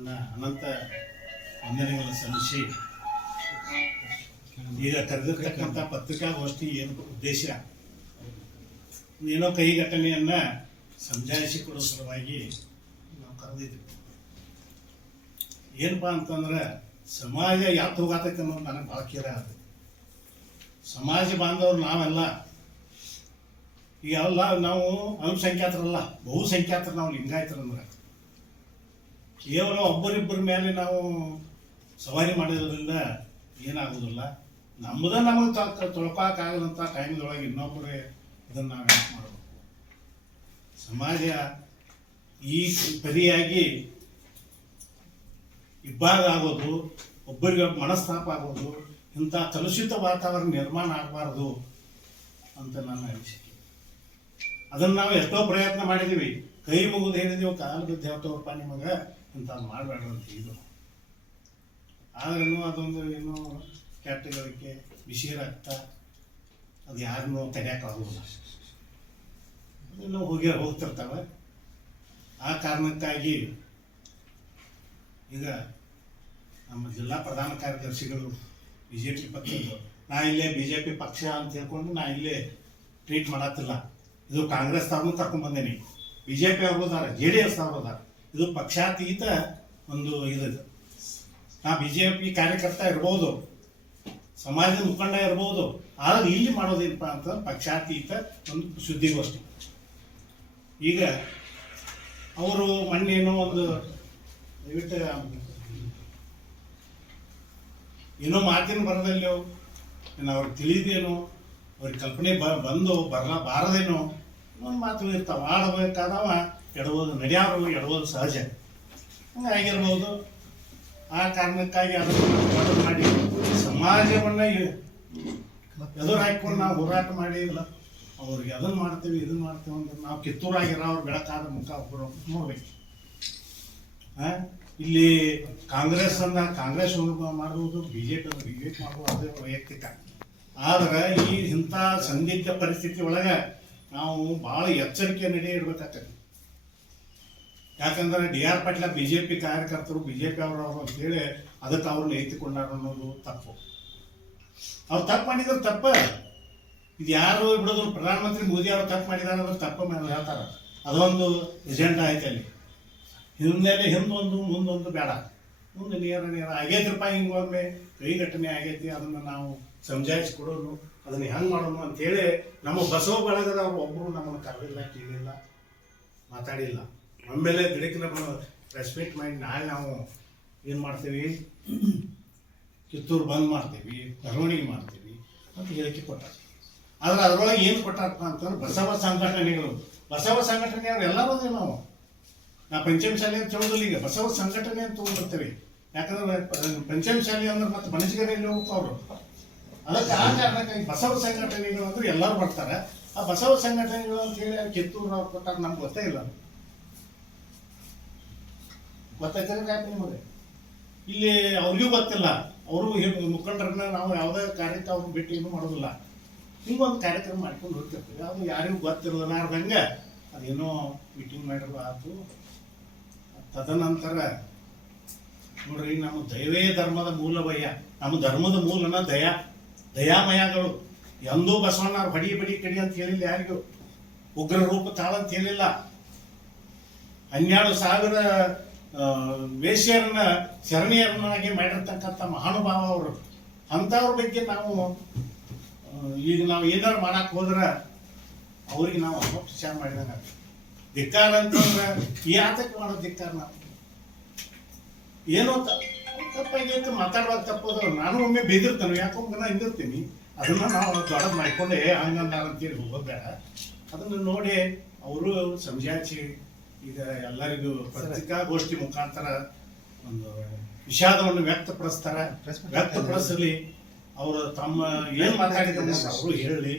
ನನ್ನ ಅನಂತ ವಂದನೆಗಳನ್ನು ಸಲ್ಲಿಸಿ ಈಗ ಕರೆದಿರ್ತಕ್ಕಂಥ ಪತ್ರಿಕಾಗೋಷ್ಠಿ ಏನು ಉದ್ದೇಶ? ಏನೋ ಕೈಘಟನೆಯನ್ನ ಸಮಜಾಯಿಸಿಕೊಡೋ ಸಲುವಾಗಿ ನಾವು ಕರೆದಿದ್ವಿ ಏನಪ್ಪಾ ಅಂತಂದ್ರೆ, ಸಮಾಜ ಯಾಕೆ ಹೋಗತೈತೆ ಅನ್ನೋದು ನನಗೆ ಭಾಳ ಕೇರ ಆಗುತ್ತೆ ಸಮಾಜ ಬಾಂಧವರು ನಾವೆಲ್ಲ. ಈಗ ಅಲ್ಲ, ನಾವು ಅಲ್ಪಸಂಖ್ಯಾತರಲ್ಲ, ಬಹುಸಂಖ್ಯಾತರು ನಾವು ಲಿಂಗಾಯತರಂದ್ರೆ ಕೇವಲ ಒಬ್ಬರಿಬ್ಬರ ಮೇಲೆ ನಾವು ಸವಾರಿ ಮಾಡೋದ್ರಿಂದ ಏನಾಗೋದಿಲ್ಲ ನಮ್ಮದ ನಮಗೆ ತೊಳ್ಕೊಳಕ್ಕಾಗದಂಥ ಟೈಮ್ದೊಳಗೆ ಇನ್ನೊಬ್ಬರೇ ಇದನ್ನು ನಾವು ಮಾಡಬೇಕು. ಸಮಾಜ ಈ ಪರಿಯಾಗಿ ಇಬ್ಬಾಗ ಆಗೋದು ಒಬ್ಬರಿಗೆ ಮನಸ್ತಾಪ ಆಗೋದು, ಇಂಥ ಕಲುಷಿತ ವಾತಾವರಣ ನಿರ್ಮಾಣ ಆಗಬಾರ್ದು ಅಂತ ನನ್ನ ಅನಿಸಿಕೆ. ಅದನ್ನು ನಾವು ಎಷ್ಟೋ ಪ್ರಯತ್ನ ಮಾಡಿದ್ದೀವಿ ಕೈ ಮುಗಿದು ಹೇಳಿದೀವಿ, ಕಾಲು ಬಿದ್ದು ಹೇಳ್ತವ್ರಪ್ಪ ನಿಮಗೆ. ಅಂತ ಇದು. ಆದ್ರೂ ಅದೊಂದು ಏನು ಕೆಟ್ಟಗಳಿಗೆ ಬಿಸಿ ರಕ್ತ ಅದು ಯಾರನ್ನೂ ತಡೆಯೋಕ್ಕಾಗೋದಿಲ್ಲ ಇನ್ನೂ ಹೋಗಿ ಹೋಗ್ತಿರ್ತಾವೆ. ಆ ಕಾರಣಕ್ಕಾಗಿ ಈಗ ನಮ್ಮ ಜಿಲ್ಲಾ ಪ್ರಧಾನ ಕಾರ್ಯದರ್ಶಿಗಳು ಬಿ ಜೆ ಪಿ ಪಕ್ಷದ್ದು, ನಾ ಇಲ್ಲೇ ಬಿ ಜೆ ಪಿ ಪಕ್ಷ ಅಂತ ಹೇಳ್ಕೊಂಡು ನಾ ಇಲ್ಲೇ ಟ್ರೀಟ್ ಮಾಡತ್ತಿಲ್ಲ. ಇದು ಕಾಂಗ್ರೆಸ್ ತಾವು ಕರ್ಕೊಂಡ್ ಬಂದೇನಿ. ಬಿ ಜೆ ಪಿ ಅವ್ರು ಜೆ ಡಿ ಎಸ್ ಇದು ಪಕ್ಷಾತೀತ ಒಂದು ಇದು ನಾ ಬಿ ಜೆ ಪಿ ಕಾರ್ಯಕರ್ತ ಇರ್ಬೋದು. ಸಮಾಜದ ಮುಖಂಡ ಇರ್ಬೋದು. ಆದ್ರೆ ಇಲ್ಲಿ ಮಾಡೋದೇನಪ್ಪ ಅಂತಂದ್ರೆ ಪಕ್ಷಾತೀತ ಒಂದು ಸುದ್ದಿಗೋಷ್ಠಿ. ಈಗ ಅವರು ಮೊನ್ನೇನೋ ಒಂದು ದಯವಿಟ್ಟು ಏನೋ ಮಾತಿನ ಬರದಲ್ಲೋ ಏನು ಅವ್ರಿಗೆ ತಿಳಿದೇನೋ, ಅವ್ರಿಗೆ ಕಲ್ಪನೆ ಬ ಬಂದು ಬರಲ ಬಾರದೇನೋ ಒಂದು ಮಾತು ಇರ್ತಾವ ಆಡಬೇಕಾದವ ಎಡಬೋದು ನಡೆಯೋರು ಎಡಬೋದು ಸಹಜ. ಹಂಗಾಗಿರ್ಬೋದು ಆ ಕಾರಣಕ್ಕಾಗಿ ಅದನ್ನು ಮಾಡಿ ಸಮಾಜವನ್ನು ಎದುರು ಹಾಕ್ಕೊಂಡು ನಾವು ಹೋರಾಟ ಮಾಡಿ ಇಲ್ಲ. ಅವ್ರಿಗೆ ಅದನ್ನು ಮಾಡ್ತೀವಿ ಇದನ್ನು ಮಾಡ್ತೀವಿ ಅಂದ್ರೆ ನಾವು ಕಿತ್ತೂರಾಗಿರೋ ಅವ್ರು ಬೆಳಕಾದ ಮುಖ ಒಬ್ಬರು ನೋಡ್ಬೇಕು? ಇಲ್ಲಿ ಕಾಂಗ್ರೆಸ್ ಅನ್ನ ಕಾಂಗ್ರೆಸ್ ಮಾಡುವುದು B J P B J P ಮಾಡುವುದು ಅದೇ ವೈಯಕ್ತಿಕ. ಆದ್ರೆ ಈ ಇಂಥ ಸಂದಿಗ್ಧ ಪರಿಸ್ಥಿತಿ ಒಳಗೆ ನಾವು ಭಾಳ ಎಚ್ಚರಿಕೆ ನಡೆ ಇಡ್ಬೇಕಾಗ್ತದೆ ಯಾಕಂದ್ರೆ D R Patil B J P ಕಾರ್ಯಕರ್ತರು ಬಿ ಜೆ ಪಿ ಅವರು ಅಂತೇಳಿ ಅದಕ್ಕೆ ಅವ್ರನ್ನ ಎತ್ತಿಕೊಂಡಾರ ಅನ್ನೋದು ತಪ್ಪು. ಅವ್ರು ತಪ್ಪು ಮಾಡಿದ್ರು ತಪ್ಪ. ಇದು ಯಾರು ಬಿಡೋದು? ಪ್ರಧಾನಮಂತ್ರಿ ಮೋದಿ ಅವರು ತಪ್ಪು ಮಾಡಿದಾರೆ ಅಂದ್ರೆ ತಪ್ಪು ಹೇಳ್ತಾರೆ. ಅದೊಂದು ಎಜೆಂಡಾ ಐತೆ ಅಲ್ಲಿ. ಹಿಂದೆಲೆ ಹಿಂದೊಂದು, ಮುಂದೊಂದು ಬೇಡ. ಮುಂದೆ ನೇರ ನೇರ ಆಗೈತ್ರಪ್ಪ ಹಿಂಗೊಮ್ಮೆ ಕೈಘಟನೆ ಆಗೈತಿ. ಅದನ್ನು ನಾವು ಸಮಜಾಯಿಸಿ ಕೊಡೋನು ಅದನ್ನ ಹೆಂಗೆ ಮಾಡೋನು ಅಂತೇಳಿ ನಮ್ಮ ಬಸವ ಬಳಗದವ್ರು ಒಬ್ಬರು ನಮ್ಮನ್ನು ಕರೆದಿಲ್ಲ, ಕೇಳಿಲ್ಲ, ಮಾತಾಡಿಲ್ಲ. ಒಮ್ಮೆಲೆ ದಿಡಕ್ಕೆ ನಮ್ಮ ರೆಸ್ಪೆಕ್ಟ್ ಮಾಡಿ ನಾಳೆ ನಾವು ಏನು ಮಾಡ್ತೀವಿ? ಕಿತ್ತೂರು ಬಂದ್ ಮಾಡ್ತೀವಿ, ಮೆರವಣಿಗೆ ಮಾಡ್ತೀವಿ ಅಂತ ಹೇಳಿಕೆ ಕೊಟ್ಟಾರ. ಆದ್ರೆ ಅದರೊಳಗೆ ಏನು ಕೊಟ್ಟಾರಪ್ಪ ಅಂತಂದ್ರೆ ಬಸವ ಸಂಘಟನೆಗಳು. ಬಸವ ಸಂಘಟನೆಯವ್ರು ಎಲ್ಲರೂ ನಾವು. ನಾ ಪಂಚಮ ಶಾಲೆ ಅಂತ ಹೇಳೋದಿಲ್ಲ ಈಗ. ಬಸವ ಸಂಘಟನೆ ಅಂತ ತಗೊಂಡ್ಬರ್ತೇವೆ ಯಾಕಂದ್ರೆ ಪಂಚಮ ಶಾಲೆ ಅಂದ್ರೆ ಮತ್ತೆ ಮನಸ್ಸಿಗೆರೆಯಲ್ಲಿ ಹೋಗ್ಬೇಕು ಅವರು. ಅದಕ್ಕೆ ಆ ಕಾರಣಕ್ಕಾಗಿ ಬಸವ ಸಂಘಟನೆಗಳು ಅಂದ್ರೆ ಎಲ್ಲರೂ ಬರ್ತಾರೆ ಆ ಬಸವ ಸಂಘಟನೆಗಳು ಅಂತ ಹೇಳಿ ಕಿತ್ತೂರು ಅವ್ರು ಕೊಟ್ಟಾರ ನಮ್ಗೆ ಗೊತ್ತೇ ಇಲ್ಲ. ಗೊತ್ತಾಯ್ತಾರೆ ನಿಮಗೆ ಇಲ್ಲಿ ಅವ್ರಿಗೂ ಗೊತ್ತಿಲ್ಲ. ಅವರು ಮುಖಂಡರನ್ನ ನಾವು ಯಾವುದೇ ಕಾರ್ಯಕ್ಕೆ ಅವ್ರು ಬಿಟ್ಟು ಏನು ಮಾಡೋದಿಲ್ಲ. ಹಿಂಗೊಂದು ಕಾರ್ಯಕ್ರಮ ಮಾಡ್ಕೊಂಡು ಹೋಗ್ತಿರ್ತೀವಿ. ಅದು ಯಾರಿಗೂ ಗೊತ್ತಿರಲಾರ್ದಂಗೆ ಅದೇನೋ ಮೀಟಿಂಗ್ ಮಾಡಿರೋ ಆತು. ತದನಂತರ ನೋಡ್ರಿ, ನಮ್ಮ ದೈವೇ ಧರ್ಮದ ಮೂಲ ಭಯ ನಮ್ಮ ಧರ್ಮದ ಮೂಲನ ದಯ. ದಯಾಮಯಗಳು ಎಂದೂ ಬಸವಣ್ಣ ಅವ್ರು ಬಡಿ ಬಡಿ ಕಡಿ ಅಂತ ಹೇಳಿಲ್ಲ ಯಾರಿಗೂ. ಉಗ್ರ ರೂಪ ತಾಳ ಅಂತ ಹೇಳಿಲ್ಲ. ಹನ್ನೆರಡು ಸಾವಿರ ವೇಶ್ಯರನ್ನ ಶರಣೀಯರನ್ನಾಗಿ ಮಾಡಿರ್ತಕ್ಕಂಥ ಮಹಾನುಭಾವ ಅವರು. ಅಂಥವ್ರ ಬಗ್ಗೆ ನಾವು ಈಗ ನಾವು ಏನಾರು ಮಾಡಕ್ ಹೋದ್ರೆ ಅವ್ರಿಗೆ ನಾವು ಅಪಪ್ರಚಾರ ಮಾಡಿದಾಗ ಧಿಕ್ಕಾರ ಅಂತಂದ್ರೆ ಈ ಆತಕ್ಕೆ ಮಾಡೋ ಧಿಕ್ಕಾರ ನಾವು. ಏನೋ ತಪ್ಪಾಗೈತೆ ಮಾತಾಡುವಾಗ ತಪ್ಪೋದು. ನಾನು ಒಮ್ಮೆ ಬೇದಿರ್ತಾನೆ ಯಾಕೊಮ್ಮೆ ನಾ ಹಿಂದಿರ್ತೀನಿ. ಅದನ್ನ ನಾವು ದೊಡ್ಡದು ಮಾಡ್ಕೊಂಡೆ ಹಂಗಂದಾರ ಅಂತೇಳಿ ಹೋಗೋದು ಬೇಡ ಅದನ್ನ ನೋಡಿ ಅವರು ಸಂಜಾಚಿ ಈಗ ಎಲ್ಲರಿಗೂ ಪತ್ರಿಕಾಗೋಷ್ಠಿ ಮುಖಾಂತರ ಒಂದು ವಿಷಾದವನ್ನು ವ್ಯಕ್ತಪಡಿಸ್ತಾರೆ. ವ್ಯಕ್ತಪಡಿಸಲಿ. ಅವರು ತಮ್ಮ ಏನು ಮಾತಾಡಿದ್ರು ಅವರು ಹೇಳಿ.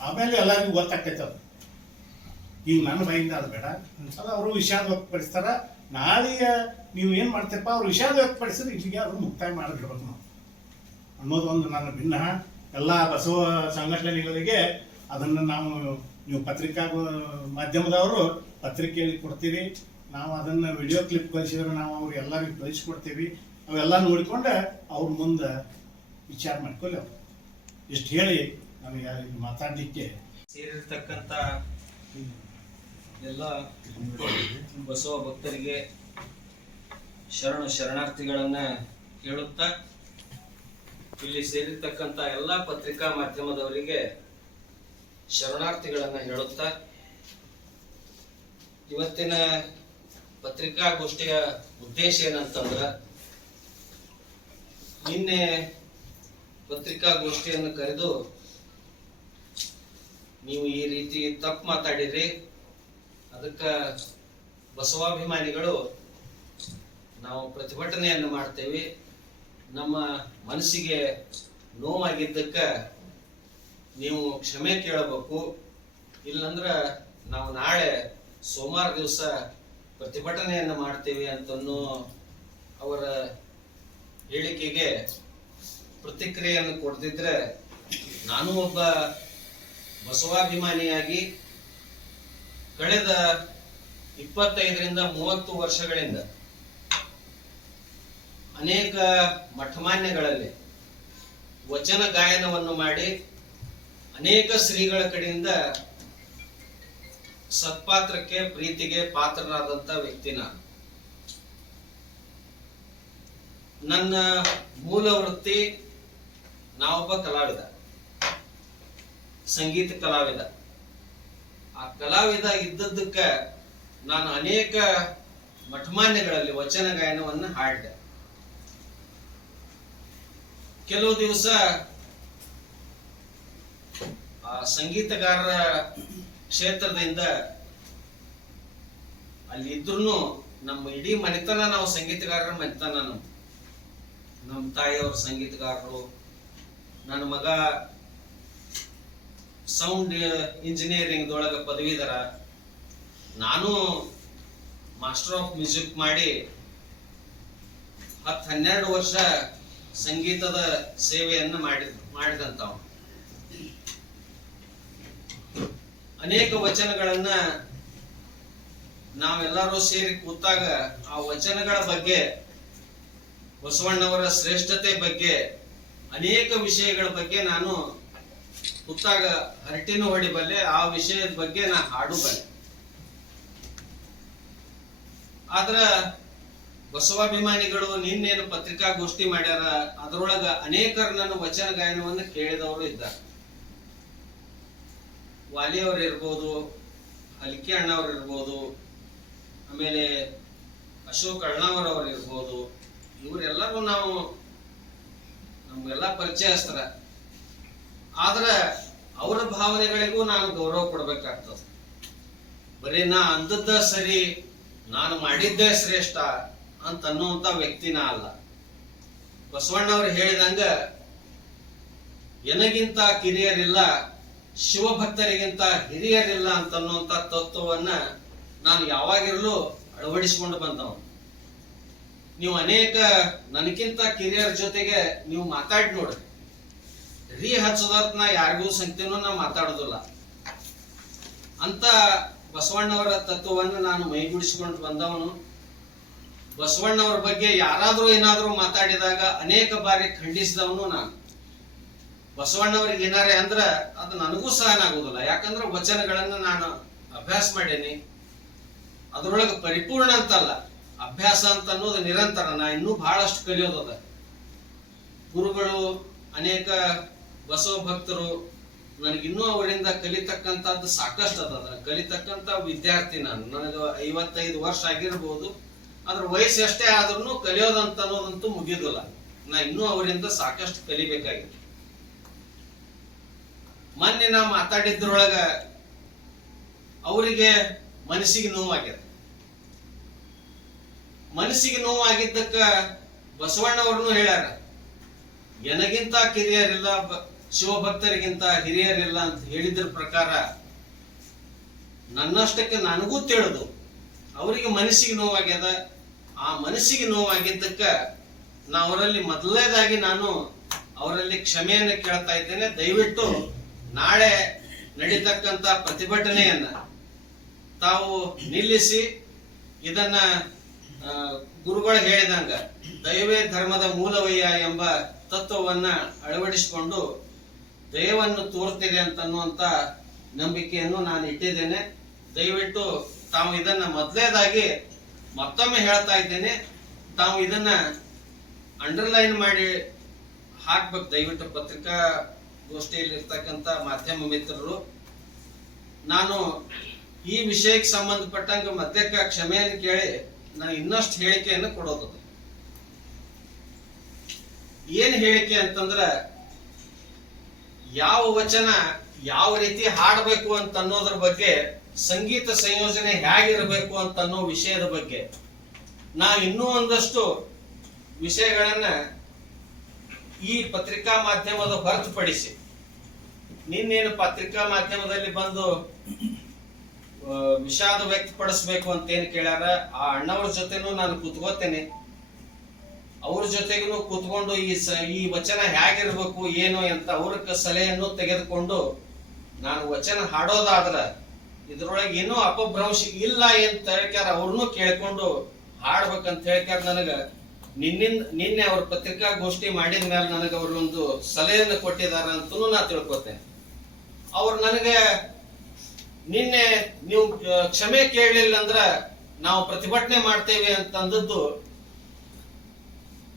ಆಮೇಲೆ ಎಲ್ಲರಿಗೂ ಗೊತ್ತಾಕೈತೆ ಅದು. ಈಗ ನನ್ನ ಬಾಯಿಂದ ಅದು ಬೇಡ. ಅದು ಅವರು ವಿಷಾದ ವ್ಯಕ್ತಪಡಿಸ್ತಾರ. ನಾಳೆಯ ನೀವು ಏನು ಮಾಡ್ತೀರಪ್ಪ? ಅವ್ರು ವಿಷಾದ ವ್ಯಕ್ತಪಡಿಸಿದ್ರೆ ಇಲ್ಲಿಗೆ ಅದು ಮುಕ್ತಾಯ ಮಾಡಿಬಿಡ್ಬೇಕು ನಾವು. ಅನ್ನೋದು ಒಂದು ನನ್ನ ಭಿನ್ನ. ಎಲ್ಲ ಬಸವ ಸಂಘಟನೆಗಳಿಗೆ ಅದನ್ನು ನಾವು, ನೀವು ಪತ್ರಿಕಾ ಮಾಧ್ಯಮದವರು ಪತ್ರಿಕೆಯಲ್ಲಿ ಕೊಡ್ತೀರಿ. ನಾವು ಅದನ್ನ ವಿಡಿಯೋ ಕ್ಲಿಪ್ ಕಳಿಸಿದ್ರೆ ನಾವು ಅವ್ರು ಎಲ್ಲರಿಗೂ ಕಳಿಸ್ಕೊಡ್ತೀವಿ. ಅವೆಲ್ಲ ನೋಡಿಕೊಂಡು ಅವ್ರ ಮುಂದೆ ವಿಚಾರ ಮಾಡ್ಕೊಳ್ಳಿ ಅವ್ರು. ಇಷ್ಟು ಹೇಳಿ ನಮಗೆ ಮಾತಾಡಲಿಕ್ಕೆ ಸೇರಿರ್ತಕ್ಕಂಥ ಎಲ್ಲ ಬಸವ ಭಕ್ತರಿಗೆ ಶರಣ ಶರಣಾರ್ಥಿಗಳನ್ನ ಕೇಳುತ್ತಾ ಇಲ್ಲಿ ಸೇರಿರ್ತಕ್ಕಂಥ ಎಲ್ಲ ಪತ್ರಿಕಾ ಮಾಧ್ಯಮದವರಿಗೆ ಶರಣಾರ್ಥಿಗಳನ್ನ ಹೇಳುತ್ತಾ ಇವತ್ತಿನ ಪತ್ರಿಕಾಗೋಷ್ಠಿಯ ಉದ್ದೇಶ ಏನಂತಂದ್ರ ನಿನ್ನೆ ಪತ್ರಿಕಾಗೋಷ್ಠಿಯನ್ನು ಕರೆದು ನೀವು ಈ ರೀತಿ ತಪ್ಪು ಮಾತಾಡಿರಿ. ಅದಕ್ಕ ಬಸವಾಭಿಮಾನಿಗಳು ನಾವು ಪ್ರತಿಭಟನೆಯನ್ನು ಮಾಡ್ತೇವೆ. ನಮ್ಮ ಮನಸ್ಸಿಗೆ ನೋವಾಗಿದ್ದಕ್ಕ ನೀವು ಕ್ಷಮೆ ಕೇಳಬೇಕು. ಇಲ್ಲಂದ್ರ ನಾವು ನಾಳೆ ಸೋಮವಾರ ದಿವಸ ಪ್ರತಿಭಟನೆಯನ್ನು ಮಾಡ್ತೇವೆ ಅಂತನ್ನೋ ಅವರ ಹೇಳಿಕೆಗೆ ಪ್ರತಿಕ್ರಿಯೆಯನ್ನು ಕೊಡ್ತಿದ್ರೆ ನಾನು ಒಬ್ಬ ಬಸವಾಭಿಮಾನಿಯಾಗಿ ಕಳೆದ ಇಪ್ಪತ್ತೈದರಿಂದ ಮೂವತ್ತು ವರ್ಷಗಳಿಂದ ಅನೇಕ ಮಠಮಾನ್ಯಗಳಲ್ಲಿ ವಚನ ಗಾಯನವನ್ನು ಮಾಡಿ ಅನೇಕ ಶ್ರೀಗಳ ಕಡೆಯಿಂದ ಸತ್ಪಾತ್ರಕ್ಕೆ, ಪ್ರೀತಿಗೆ ಪಾತ್ರರಾದಂಥ ವ್ಯಕ್ತಿ ನಾನು. ನನ್ನ ಮೂಲ ವೃತ್ತಿ ನಾವೊಬ್ಬ ಕಲಾವಿದ, ಸಂಗೀತ ಕಲಾವಿದ. ಆ ಕಲಾವಿದ ಇದ್ದದ್ದಕ್ಕ ನಾನು ಅನೇಕ ಮಠಮಾನ್ಯಗಳಲ್ಲಿ ವಚನ ಗಾಯನವನ್ನು ಹಾಡಿದೆ. ಕೆಲವು ದಿವಸ ಆ ಸಂಗೀತಗಾರರ ಕ್ಷೇತ್ರದಿಂದ ಅಲ್ಲಿ ಇದ್ರು ನಮ್ಮ ಇಡೀ ಮನೆತನ ನಾವು ಸಂಗೀತಗಾರರ ಮನೆತನ ನಮ್ಮ ತಾಯಿಯವರು ಸಂಗೀತಗಾರರು, ನನ್ನ ಮಗ ಸೌಂಡ್ ಇಂಜಿನಿಯರಿಂಗ್ ದೊಳಗ ಪದವೀಧರ, ನಾನು ಮಾಸ್ಟರ್ ಆಫ್ ಮ್ಯೂಸಿಕ್ ಮಾಡಿ ಹತ್ತು ಹನ್ನೆರಡು ವರ್ಷ ಸಂಗೀತದ ಸೇವೆಯನ್ನು ಮಾಡಿ ಮಾಡಿದಂತವ ಅನೇಕ ವಚನಗಳನ್ನ ನಾವೆಲ್ಲರೂ ಸೇರಿ ಕೂತಾಗ ಆ ವಚನಗಳ ಬಗ್ಗೆ, ಬಸವಣ್ಣವರ ಶ್ರೇಷ್ಠತೆ ಬಗ್ಗೆ, ಅನೇಕ ವಿಷಯಗಳ ಬಗ್ಗೆ ನಾನು ಕೂತಾಗ ಹರಟಿನೂ ಹೊಡಿಬಲ್ಲೆ ಆ ವಿಷಯದ ಬಗ್ಗೆ ನಾ ಹಾಡು ಬಲ್ಲೆ. ಆದ್ರ ಬಸವಾಭಿಮಾನಿಗಳು ನಿನ್ನೇನು ಪತ್ರಿಕಾಗೋಷ್ಠಿ ಮಾಡ್ಯಾರ, ಅದರೊಳಗ ಅನೇಕರು ನನ್ನ ವಚನ ಗಾಯನವನ್ನು ಕೇಳಿದವರು ಇದ್ದಾರೆ. ವಾಲಿಯವರು ಇರ್ಬೋದು, ಹಲಿಕೆ ಅಣ್ಣವ್ರು ಇರ್ಬೋದು, ಆಮೇಲೆ ಅಶೋಕ್ ಅಣ್ಣವರವ್ರು ಇರ್ಬೋದು, ಇವರೆಲ್ಲರೂ ನಾವು ನಮ್ಗೆಲ್ಲ ಪರಿಚಯಸ್ತರ ಆದ್ರ ಅವರ ಭಾವನೆಗಳಿಗೂ ನಾನು ಗೌರವ ಕೊಡ್ಬೇಕಾಗ್ತದೆ. ಬರೀ ನಾ ಅಂದದ್ದ ಸರಿ, ನಾನು ಮಾಡಿದ್ದೇ ಶ್ರೇಷ್ಠ ಅಂತ ಅನ್ನುವಂತ ವ್ಯಕ್ತಿನ ಅಲ್ಲ. ಬಸವಣ್ಣವ್ರು ಹೇಳಿದಂಗ, ಎನಗಿಂತ ಕಿರಿಯರಿಲ್ಲ, ಶಿವಭಕ್ತರಿಗಿಂತ ಹಿರಿಯರಿಲ್ಲ ಅಂತ ಅನ್ನುವಂತ ತತ್ವವನ್ನ ನಾನು ಯಾವಾಗಿರಲೂ ಅಳವಡಿಸಿಕೊಂಡು ಬಂದವ ನೀವು ಅನೇಕ ನನಗಿಂತ ಕಿರಿಯರ ಜೊತೆಗೆ ನೀವು ಮಾತಾಡಿ ನೋಡ್ರಿ ರೀ ಹಚ್ಚೋದತ್ ನಾ ಯಾರಿಗೂ ಸಂಖ್ಯೆನೂ ನಾ ಮಾತಾಡೋದಿಲ್ಲ. ಅಂತ ಬಸವಣ್ಣವರ ತತ್ವವನ್ನು ನಾನು ಮೈಗೂಡಿಸಿಕೊಂಡು ಬಂದವನು. ಬಸವಣ್ಣವರ ಬಗ್ಗೆ ಯಾರಾದರೂ ಏನಾದರೂ ಮಾತಾಡಿದಾಗ ಅನೇಕ ಬಾರಿ ಖಂಡಿಸಿದವನು ನಾನು. ಬಸವಣ್ಣವ್ರಿಗೆ ಏನಾರೆ ಅಂದ್ರೆ ಅದು ನನಗೂ ಸಹನ ಆಗುದಿಲ್ಲ. ಯಾಕಂದ್ರೆ ವಚನಗಳನ್ನು ನಾನು ಅಭ್ಯಾಸ ಮಾಡೇನಿ. ಅದರೊಳಗೆ ಪರಿಪೂರ್ಣ ಅಂತಲ್ಲ. ಅಭ್ಯಾಸ ಅಂತ ಅನ್ನೋದು ನಿರಂತರ. ನಾ ಇನ್ನೂ ಬಹಳಷ್ಟು ಕಲಿಯೋದದ. ಗುರುಗಳು ಅನೇಕ ಬಸವ ಭಕ್ತರು ನನಗಿನ್ನೂ ಅವರಿಂದ ಕಲಿತಕ್ಕಂಥದ್ದು ಸಾಕಷ್ಟು ಅದ. ಕಲಿತಕ್ಕಂಥ ವಿದ್ಯಾರ್ಥಿ ನಾನು. ನನಗೆ ಐವತ್ತೈದು ವರ್ಷ ಆಗಿರ್ಬೋದು. ಅದ್ರ ವಯಸ್ಸು ಎಷ್ಟೇ ಆದ್ರೂ ಕಲಿಯೋದಂತ ಅನ್ನೋದಂತೂ ಮುಗಿಯೋದಿಲ್ಲ. ನಾ ಇನ್ನೂ ಅವರಿಂದ ಸಾಕಷ್ಟು ಕಲಿಬೇಕಾಗಿತ್ತು ಮೊನ್ನೆ ನಾ ಮಾತಾಡಿದ್ರೊಳಗ ಅವರಿಗೆ ಮನಸ್ಸಿಗೆ ನೋವಾಗ್ಯದ. ಮನಸ್ಸಿಗೆ ನೋವಾಗಿದ್ದಕ್ಕ ಬಸವಣ್ಣವ್ರನ್ನು ಹೇಳ್ಯಾರ, ಎನಗಿಂತ ಕಿರಿಯರಿಲ್ಲ ಶಿವಭಕ್ತರಿಗಿಂತ ಹಿರಿಯರಿಲ್ಲ ಅಂತ ಹೇಳಿದ್ರ ಪ್ರಕಾರ ನನ್ನಷ್ಟಕ್ಕೆ ನನಗೂ ತಿಳಿದು ಅವರಿಗೆ ಮನಸ್ಸಿಗೆ ನೋವಾಗ್ಯದ. ಆ ಮನಸ್ಸಿಗೆ ನೋವಾಗಿದ್ದಕ್ಕ ನಾ ಅವರಲ್ಲಿ ಮೊದಲನೇದಾಗಿ ನಾನು ಅವರಲ್ಲಿ ಕ್ಷಮೆಯನ್ನು ಕೇಳ್ತಾ ಇದ್ದೇನೆ. ದಯವಿಟ್ಟು ನಾಳೆ ನಡೀತಕ್ಕಂತ ಪ್ರತಿಭಟನೆಯನ್ನ ತಾವು ನಿಲ್ಲಿಸಿ ಇದನ್ನ ಗುರುಗಳು ಹೇಳಿದಂಗ ದೈವೇ ಧರ್ಮದ ಮೂಲವಯ್ಯ ಎಂಬ ತತ್ವವನ್ನ ಅಳವಡಿಸಿಕೊಂಡು ದಯವನ್ನು ತೋರ್ತಿದೆ ಅಂತ ಅನ್ನುವಂತ ನಂಬಿಕೆಯನ್ನು ನಾನು ಇಟ್ಟಿದ್ದೇನೆ. ದಯವಿಟ್ಟು ತಾವು ಇದನ್ನ ಮೊದಲೇದಾಗಿ ಮತ್ತೊಮ್ಮೆ ಹೇಳ್ತಾ ಇದ್ದೇನೆ. ತಾವು ಇದನ್ನ ಅಂಡರ್ಲೈನ್ ಮಾಡಿ ಹಾಕ್ಬೇಕು. ದಯವಿಟ್ಟು ಪತ್ರಿಕಾ ಗೋಷ್ಠಿಯಲ್ಲಿ ಇರ್ತಕ್ಕಂಥ ಮಾಧ್ಯಮ ಮಿತ್ರರು. ನಾನು ಈ ವಿಷಯಕ್ಕೆ ಸಂಬಂಧಪಟ್ಟಂಗೆ ಮಧ್ಯಕ್ಕೆ ಕ್ಷಮೆಯನ್ನು ಕೇಳಿ ನಾನು ಇನ್ನಷ್ಟು ಹೇಳಿಕೆಯನ್ನು ಕೊಡೋದು. ಏನು ಹೇಳಿಕೆ ಅಂತಂದ್ರ ಯಾವ ವಚನ ಯಾವ ರೀತಿ ಹಾಡಬೇಕು ಅಂತ ಅನ್ನೋದ್ರ ಬಗ್ಗೆ, ಸಂಗೀತ ಸಂಯೋಜನೆ ಹೇಗಿರಬೇಕು ಅಂತ ಅನ್ನೋ ವಿಷಯದ ಬಗ್ಗೆ, ನಾವು ಇನ್ನೂ ಒಂದಷ್ಟು ವಿಷಯಗಳನ್ನ ಈ ಪತ್ರಿಕಾ ಮಾಧ್ಯಮದ ಹೊರತುಪಡಿಸಿ, ನಿನ್ನೇನು ಪತ್ರಿಕಾ ಮಾಧ್ಯಮದಲ್ಲಿ ಬಂದು ವಿಷಾದ ವ್ಯಕ್ತಪಡಿಸ್ಬೇಕು ಅಂತ ಏನ್ ಕೇಳ್ಯಾರ, ಆ ಅಣ್ಣವ್ರ ಜೊತೆನೂ ನಾನು ಕೂತ್ಕೋತೇನೆ. ಅವ್ರ ಜೊತೆಗೂ ಕೂತ್ಕೊಂಡು ಈ ಸ, ಈ ವಚನ ಹೇಗಿರ್ಬೇಕು ಏನು ಅಂತ ಅವ್ರ ಸಲಹೆಯನ್ನು ತೆಗೆದುಕೊಂಡು ನಾನು ವಚನ ಹಾಡೋದಾದ್ರೆ ಇದ್ರೊಳಗೆ ಏನೂ ಅಪಭ್ರಂಶ ಇಲ್ಲ ಅಂತ ಹೇಳ್ಕ್ಯಾರ ಅವ್ರನ್ನೂ ಕೇಳ್ಕೊಂಡು ಹಾಡ್ಬೇಕಂತ ಹೇಳ್ಕ್ಯಾರ ನನಗೆ. ನಿನ್ನಿಂದ, ನಿನ್ನೆ ಅವ್ರ ಪತ್ರಿಕಾಗೋಷ್ಠಿ ಮಾಡಿದ ಮೇಲೆ ನನಗೆ ಅವರು ಒಂದು ಸಲಹೆಯನ್ನು ಕೊಟ್ಟಿದ್ದಾರೆ ಅಂತಲೂ ನಾ ತಿಳ್ಕೊತೇನೆ. ಅವ್ರು ನನಗೆ ನಿನ್ನೆ ನೀವು ಕ್ಷಮೆ ಕೇಳಲಿಲ್ಲ ಅಂದ್ರೆ ನಾವು ಪ್ರತಿಭಟನೆ ಮಾಡ್ತೇವೆ ಅಂತ ಅಂದದ್ದು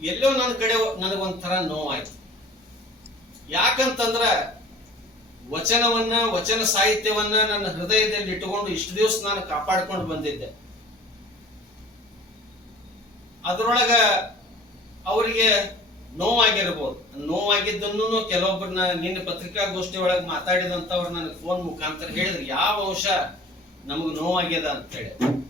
ಎಲ್ಲೋ ನನ್ನ ಕಡೆ ನನಗೊಂಥರ ನೋವಾಯ್ತು. ಯಾಕಂತಂದ್ರ ವಚನವನ್ನ, ವಚನ ಸಾಹಿತ್ಯವನ್ನ ನನ್ನ ಹೃದಯದಲ್ಲಿ ಇಟ್ಟುಕೊಂಡು ಇಷ್ಟು ದಿವಸ ನಾನು ಕಾಪಾಡ್ಕೊಂಡು ಬಂದಿದ್ದೆ. ಅದರೊಳಗ ಅವರಿಗೆ ನೋವಾಗಿರ್ಬೋದು. ನೋವಾಗಿದ್ದನ್ನು ಕೆಲವೊಬ್ಬರನ್ನ ನಿನ್ನೆ ಪತ್ರಿಕಾಗೋಷ್ಠಿ ಒಳಗೆ ಮಾತಾಡಿದಂತವ್ರು ನನಗೆ ಫೋನ್ ಮುಖಾಂತರ ಹೇಳಿದ್ರು, ಯಾವ ಅಂಶ ನಮಗೆ ನೋವಾಗ್ಯದ? ಅಂತ ಹೇಳಿ